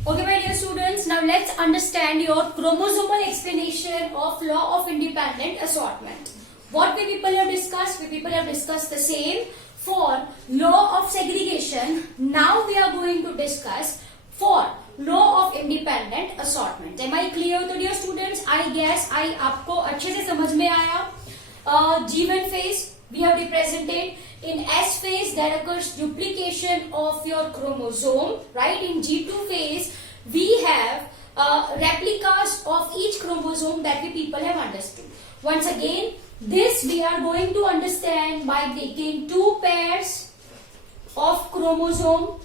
Okay, my dear students, now let's understand your chromosomal explanation of law of independent assortment. What we people have discussed? We people have discussed the same for law of segregation. Now we are going to discuss for law of independent assortment. Am I clear to dear students? I guess आपको अच्छे से समझ में आया. G1 phase we have represented. In S phase there occurs duplication of your chromosome, right? In G2 phase we have replicas of each chromosome that we people have understood. Once again, this we are going to understand by taking two pairs of chromosome,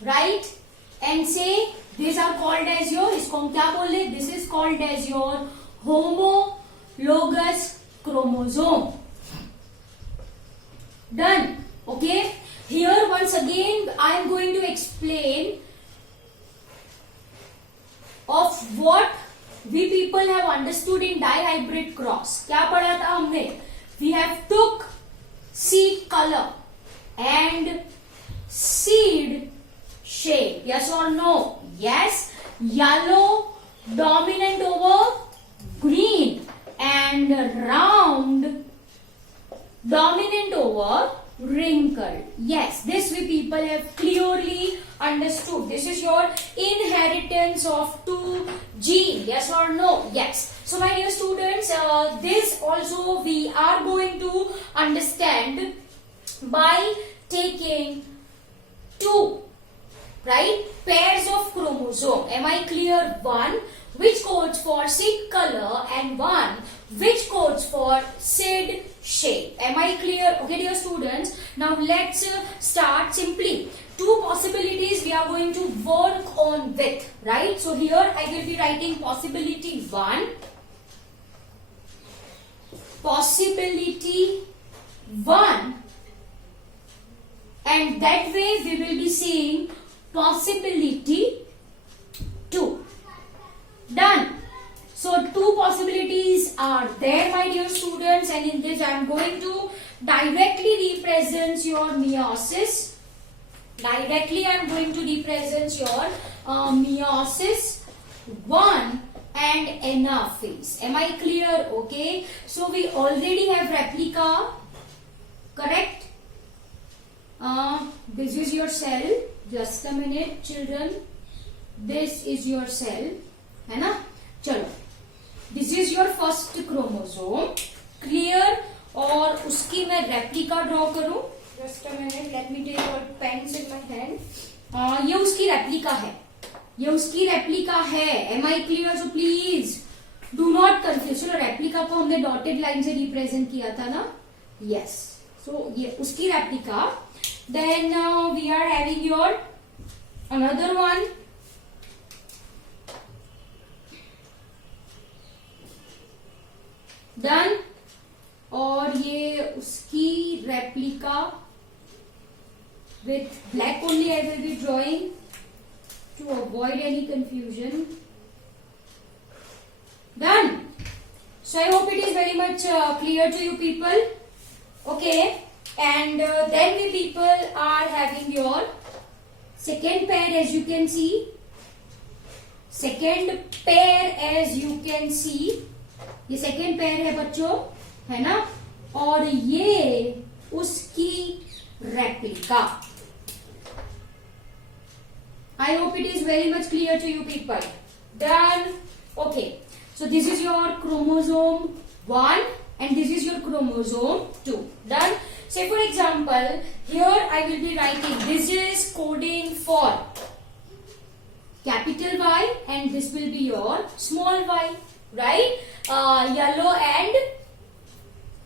right? And say these are called as your, इसको हम क्या बोले? This is called as your homologous chromosome. Done. Okay. Here once again I am going to explain of what we people have understood in dihybrid cross. क्या पढ़ा था हमने? We have took seed color and seed shape. Yes or no? Yes. Yellow dominant over green and round dominant over wrinkled. Yes, this we people have clearly understood. This is your inheritance of two gene. Yes or no? Yes. So my dear students, this also we are going to understand by taking two, right, pairs of chromosome. Am I clear? One which codes for seed color and one which codes for seed shape. Am I clear? Okay, dear students. Now let's start simply. Two possibilities we are going to work on with, right? So here I will be writing possibility 1, possibility 1, and that way we will be seeing possibility 2. Done. So two possibilities are there, my dear students, and in this I am going to directly represent your meiosis. Directly I am going to represent your meiosis 1 and anaphase. Am I clear? Okay. So we already have replica, correct? This is your cell. Just a minute, children. This is your cell. है ना? चलो. This is your first chromosome. Clear? और उसकी मैं replica draw करूं. Just a minute. Let me take your pens in my hand. ये उसकी replica है. ये उसकी replica है. Am I clear? So please do not confuse. चलो replica को हमने dotted line से represent किया था ना? Yes. So ये उसकी replica. Then we are having your another one. Done. और ये उसकी replica with black only I will be drawing to avoid any confusion. Done. So I hope it is very much clear to you people. Okay. And then we people are having your second pair, as you can see. Second pair, as you can see. ये second pair है बच्चों, है ना? और ये उसकी replica. I hope it is very much clear to you people. Done. Okay. So this is your chromosome 1 and this is your chromosome 2. Done. Say for example, here I will be writing this is coding for capital Y and this will be your small y, right? Yellow and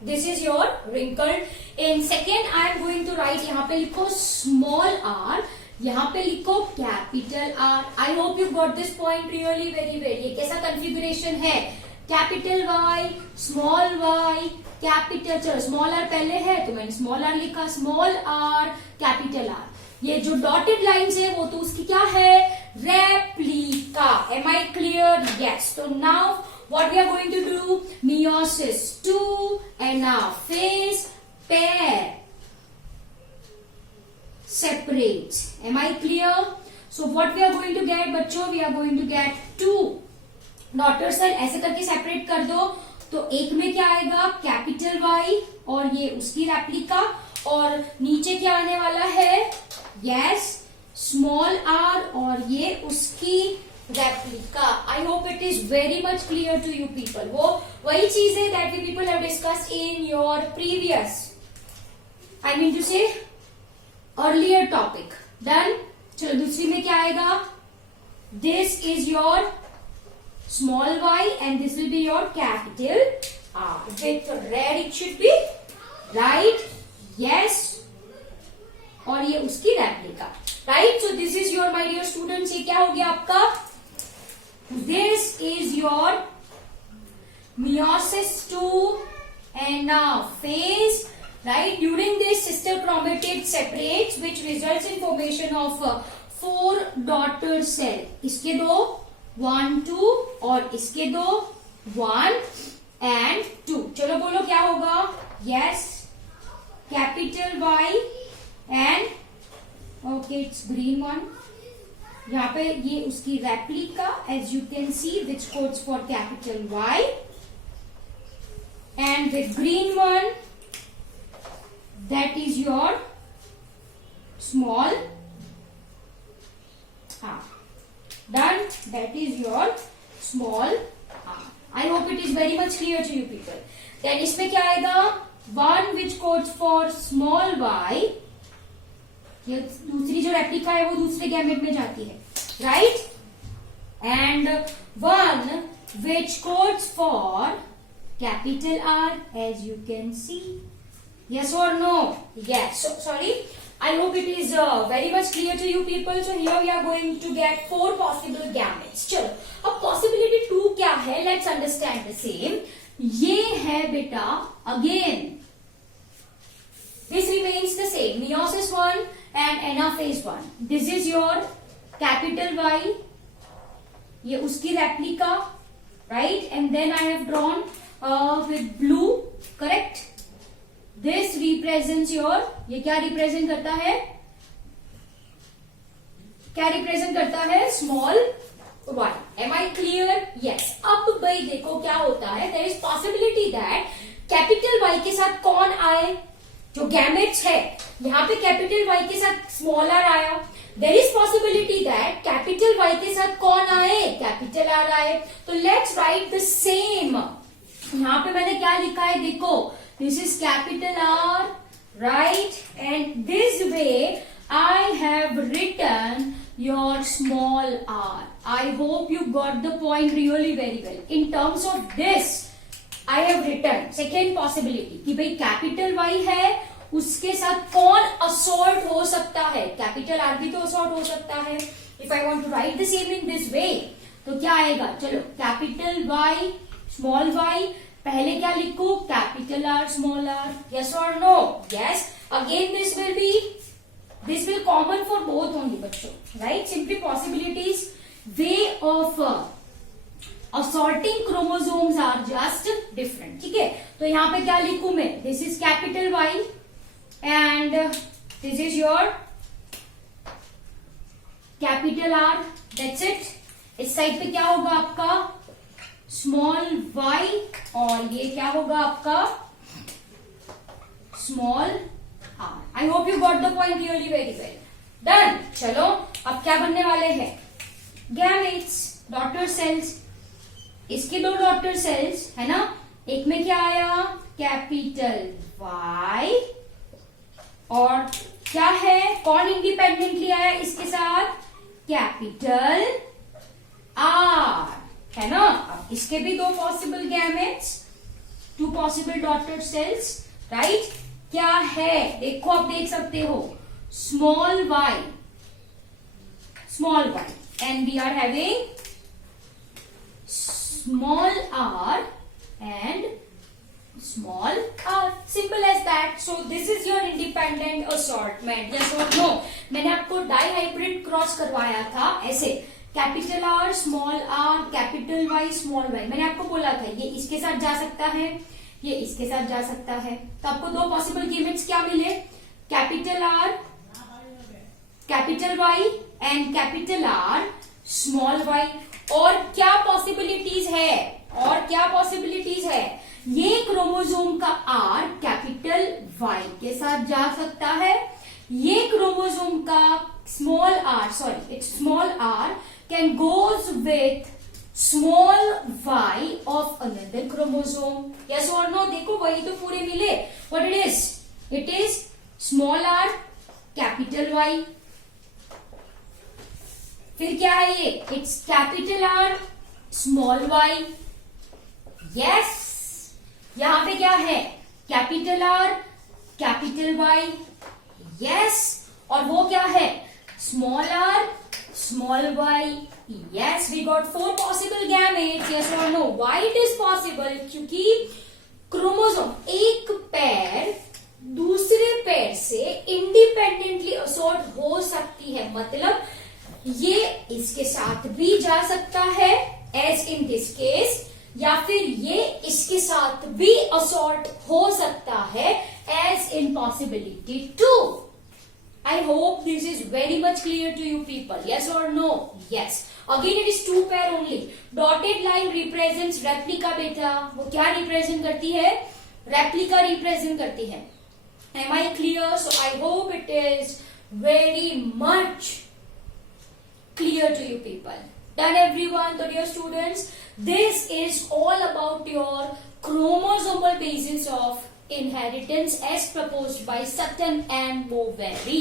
this is your wrinkled. In second I am going to write, यहाँ पे लिखो small r, यहाँ पे लिखो capital R. I hope you got this point really very well. ये कैसा configuration है? Capital Y, small y, capital, चलो small r पहले है तो मैंने small r लिखा, small r, capital R. ये जो dotted lines है वो तो उसकी क्या है? Replica. Am I clear? Yes. So now what we are going to do? Meiosis 2 anaphase pair separates. Am I clear? So what we are going to get बच्चों, we are going to get 2 daughter cell. ऐसे करके separate कर दो. तो एक में क्या आएगा, कैपिटल वाई और ये उसकी रेप्लिका, और नीचे क्या आने वाला है, यस, स्मॉल आर और ये उसकी replica. I hope it is very much clear to you people. वो वही चीज है that we people have discussed in your previous, I mean to say earlier topic. Done. चलो दूसरी में क्या आएगा, this is your small y and this will be your capital R. With red it should be, right? Yes. और ये उसकी replica, right? So this is your, my dear students, ये क्या हो गया आपका, this is your meiosis 2 anaphase, right? During this sister chromatid separates which results in formation of 4 daughter cell. इसके दो 1 2 और इसके दो 1 and 2. चलो बोलो क्या होगा, yes, capital Y and okay it's green one. यहाँ पे ये उसकी replica as you can see which codes for capital Y and the green one that is your small r. Done. That is your small r. I hope it is very much clear to you people. Then इसमें क्या आएगा, 1 which codes for small y. ये दूसरी जो replica है वो दूसरे gamete में जाती है, right? And 1 which codes for capital R as you can see. Yes or no? Yes. So sorry. I hope it is very much clear to you people. So here we are going to get 4 possible gametes. चलो अब possibility 2 क्या है, let's understand the same. ये है बेटा again this remains the same, meiosis 1 and anaphase 1. This is your capital Y, ये उसकी replica, right? And then I have drawn with blue, correct? This represents your, ये क्या represent करता है, क्या रिप्रेजेंट करता है, small y. Am I clear? Yes. अब भाई देखो क्या होता है, there is possibility that capital Y के साथ कौन आए, जो गैमेट्स है, यहाँ पे कैपिटल Y के साथ स्मॉल r आया. There is possibility that capital Y के साथ कौन आए, कैपिटल R आए. तो let's write the same. यहाँ पे मैंने क्या लिखा है देखो, this is capital R, right? And this way I have written your small r. I hope you got the point really very well. In terms of this, I have written second possibility कि भाई capital Y है, उसके साथ कौन assort हो सकता है, capital R भी तो असॉर्ट हो सकता है. If I want to write the same in this way, तो क्या आएगा, चलो कैपिटल Y स्मॉल y, पहले क्या लिखू, capital R small r. Yes or no? Yes. Again this will common for both only बच्चों, right? Simply possibilities, way of assorting chromosomes are just different. ठीक है, तो यहाँ पे क्या लिखू मैं, this is capital Y and this is your capital R. That's it. इस साइड पे क्या होगा आपका स्मॉल y और ये क्या होगा आपका small r. I hope you got the point really very well. Done. चलो अब क्या बनने वाले हैं, गैमेट्स, डॉटर सेल्स. इसके 2 डॉटर सेल्स है ना, एक में क्या आया, कैपिटल Y और क्या है, कौन इंडिपेंडेंटली आया इसके साथ, कैपिटल R, है ना. अब इसके भी 2 possible gametes, 2 possible daughter cells, right. क्या है देखो, आप देख सकते हो, small y and we are having small r and small r. Simple as that. So this is your independent assortment. Yes or no? मैंने आपको डाइहाइब्रिड क्रॉस करवाया था ऐसे, capital R small r, capital Y small y. मैंने आपको बोला था ये इसके साथ जा सकता है, ये इसके साथ जा सकता है. तो आपको 2 पॉसिबल गैमेट्स क्या मिले, capital R, capital Y and capital R small Y. और क्या पॉसिबिलिटीज है, और क्या पॉसिबिलिटीज है, ये क्रोमोसोम का आर कैपिटल वाई के साथ जा सकता है, ये क्रोमोसोम का small R, sorry it's small R can goes with small Y of another chromosome. Yes और नो, देखो वही तो पूरे मिले। What it is small R capital Y. फिर क्या है ये, it's capital R small Y. Yes, यहां पे क्या है, capital R capital Y. Yes, और वो क्या है, small R small Y. Yes, we got 4 possible gametes. Yes और no, why it is possible, क्योंकि क्रोमोसोम एक पैर दूसरे पैर से इंडिपेंडेंटली असॉर्ट हो सकती है। मतलब ये इसके साथ भी जा सकता है एज इन दिस केस, या फिर ये इसके साथ भी असॉर्ट हो सकता है as in possibility 2। I hope this is very much clear to you people. Yes or no? Yes. Again it is 2 pair only. Dotted line represents replica बेटा। वो क्या represent करती है, replica represent करती है। Am I clear? So I hope it is very much clear to you people. Done everyone? So dear students, this is all about your chromosomal basis of inheritance as proposed by Sutton and Boveri,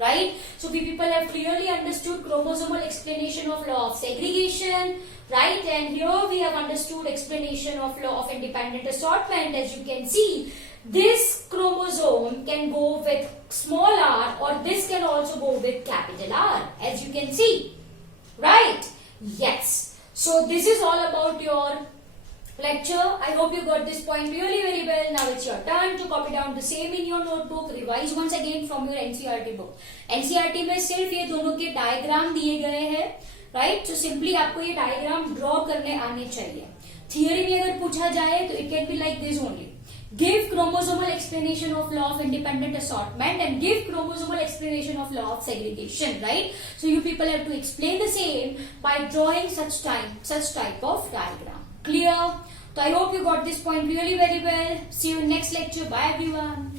right? So we people have clearly understood chromosomal explanation of law of segregation, right? And here we have understood explanation of law of independent assortment. As you can see, this chromosome can go with small r, or this can also go with capital R, as you can see, right? Yes. So this is all about your lecture. I hope you got this point really very well. Now it's your turn to copy down the same in your notebook. Revise once again from your NCERT book. NCERT में सिर्फ ये दोनों के diagram दिए गए हैं, right? So simply आपको ये डायग्राम ड्रॉ करने आने चाहिए। थियरी में अगर पूछा जाए तो it can be like this only, give chromosomal explanation of law of independent assortment and give chromosomal explanation of law of segregation, right? So you people have to explain the same by drawing such type of diagram. Clear? So I hope you got this point really very well. See you in next lecture. Bye everyone.